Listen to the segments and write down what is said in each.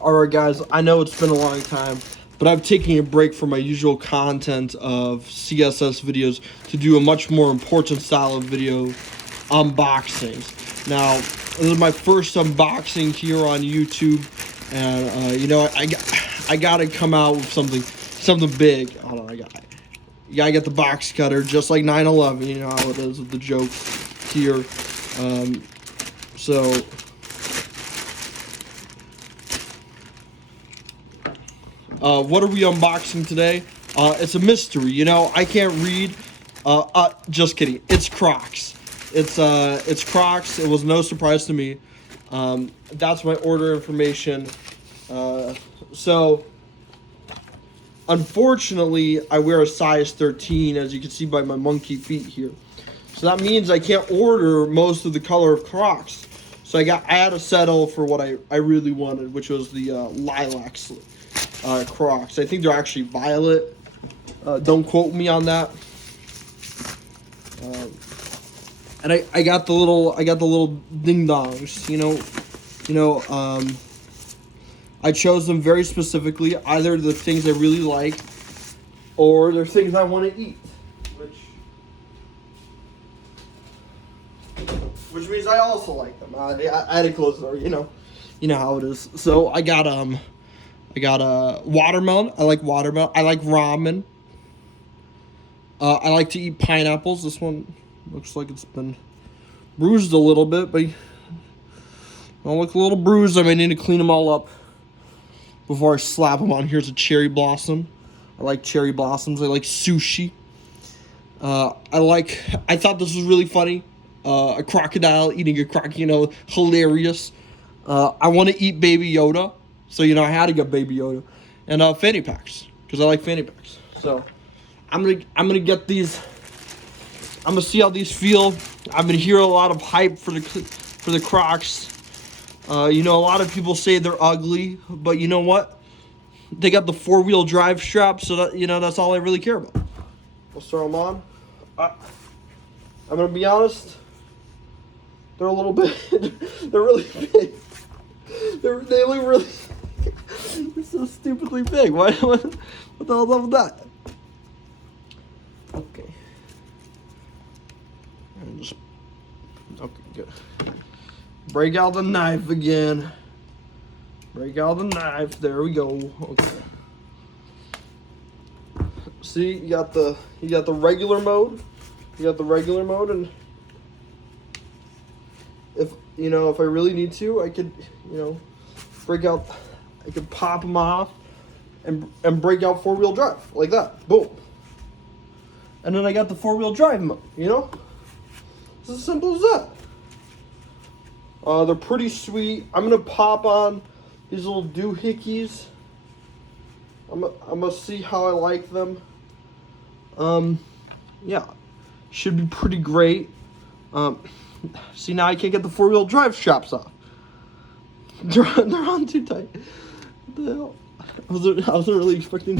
Alright guys, I know it's been a long time, but I'm taking a break from my usual content of CSS videos to do a much more important style of video, unboxings. Now, this is my first unboxing here on YouTube, and I gotta come out with something big. Hold on, you gotta get the box cutter, just like 9/11. You know how it is with the jokes here. So. What are we unboxing today? It's a mystery. You know, I can't read. Just kidding. It's Crocs. It's Crocs. It was no surprise to me. That's my order information. So, unfortunately, I wear a size 13, as you can see by my monkey feet here. So that means I can't order most of the color of Crocs. So I had to settle for what I really wanted, which was the lilac Crocs. I think they're actually violet. Don't quote me on that. And I got the little ding dongs. I chose them very specifically. Either the things I really like, or they're things I want to eat, which means I also like them. I had to close the door. You know how it is. So I got watermelon. I like watermelon. I like ramen. I like to eat pineapples. This one looks like it's been bruised a little bit, but I'll look a little bruised. I may need to clean them all up before I slap them on. Here's a cherry blossom. I like cherry blossoms. I like sushi. I thought this was really funny. A crocodile eating a hilarious. I want to eat Baby Yoda. So, I had to get Baby Yoda. And fanny packs, because I like fanny packs. So, I'm gonna get these. I'm gonna see how these feel. I've been hearing a lot of hype for the Crocs. A lot of people say they're ugly, but you know what? They got the 4-wheel drive strap, so that's all I really care about. Let's throw them on. I'm gonna be honest. They're a little bit. They're really big. They look really. They're so stupidly big. What the hell's up with that? Okay. Okay, good. Break out the knife again. Break out the knife. There we go. Okay. See, you got the regular mode. You got the regular mode, and if I really need to, I could I could pop them off and break out 4-wheel drive like that. Boom. And then I got the 4-wheel drive mode. It's as simple as that. They're pretty sweet. I'm gonna pop on these little doohickeys. I'm gonna see how I like them. Yeah, should be pretty great. See, now I can't get the 4-wheel drive straps off. They're on too tight. What the hell? I wasn't really expecting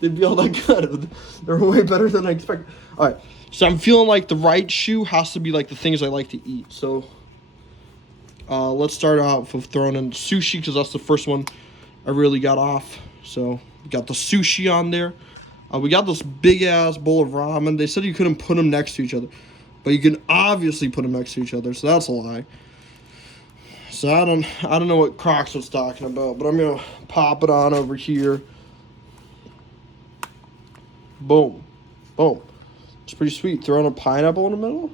they'd be all that good. They're way better than I expected. All right, so I'm feeling like the right shoe has to be like the things I like to eat. So let's start out with throwing in sushi, because that's the first one I really got off. So we got the sushi on there. We got this big ass bowl of ramen. They said you couldn't put them next to each other, but you can obviously put them next to each other. So that's a lie. So I don't know what Crocs was talking about, but I'm gonna pop it on over here. Boom, boom. It's pretty sweet. Throwing a pineapple in the middle.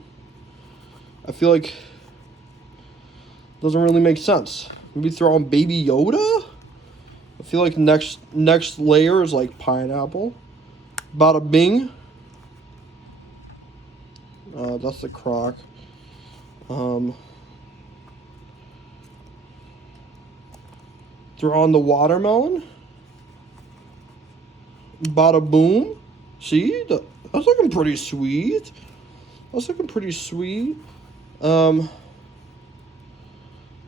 I feel like it doesn't really make sense. Maybe throw on Baby Yoda. I feel like next layer is like pineapple. Bada bing. That's the Croc. Throw on the watermelon. Bada boom. See? That's looking pretty sweet. And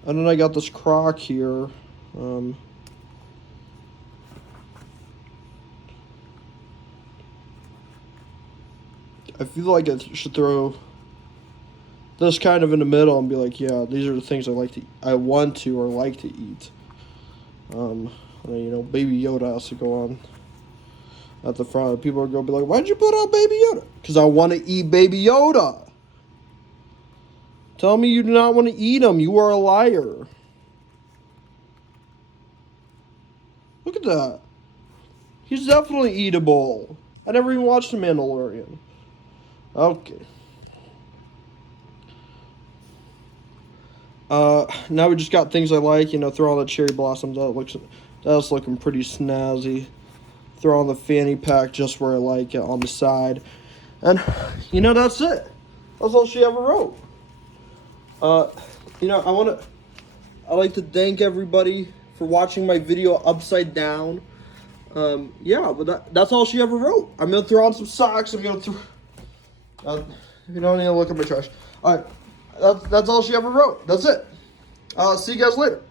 then I got this Croc here. I feel like I should throw this kind of in the middle and be like, yeah, these are the things I want to or like to eat. You know, Baby Yoda has to go on at the front. People are going to be like, why'd you put out Baby Yoda? Because I want to eat Baby Yoda. Tell me you do not want to eat him. You are a liar. Look at that. He's definitely eatable. I never even watched The Mandalorian. Okay. Now we just got things I like. You know, throw on the cherry blossoms. That's looking pretty snazzy. Throw on the fanny pack just where I like it on the side. And, you know, that's it. That's all she ever wrote. You know, I like to thank everybody for watching my video upside down. Yeah, but that's all she ever wrote. I'm gonna throw on some socks. I'm gonna throw. You don't need to look at my trash. All right, that's all she ever wrote. That's it. See you guys later.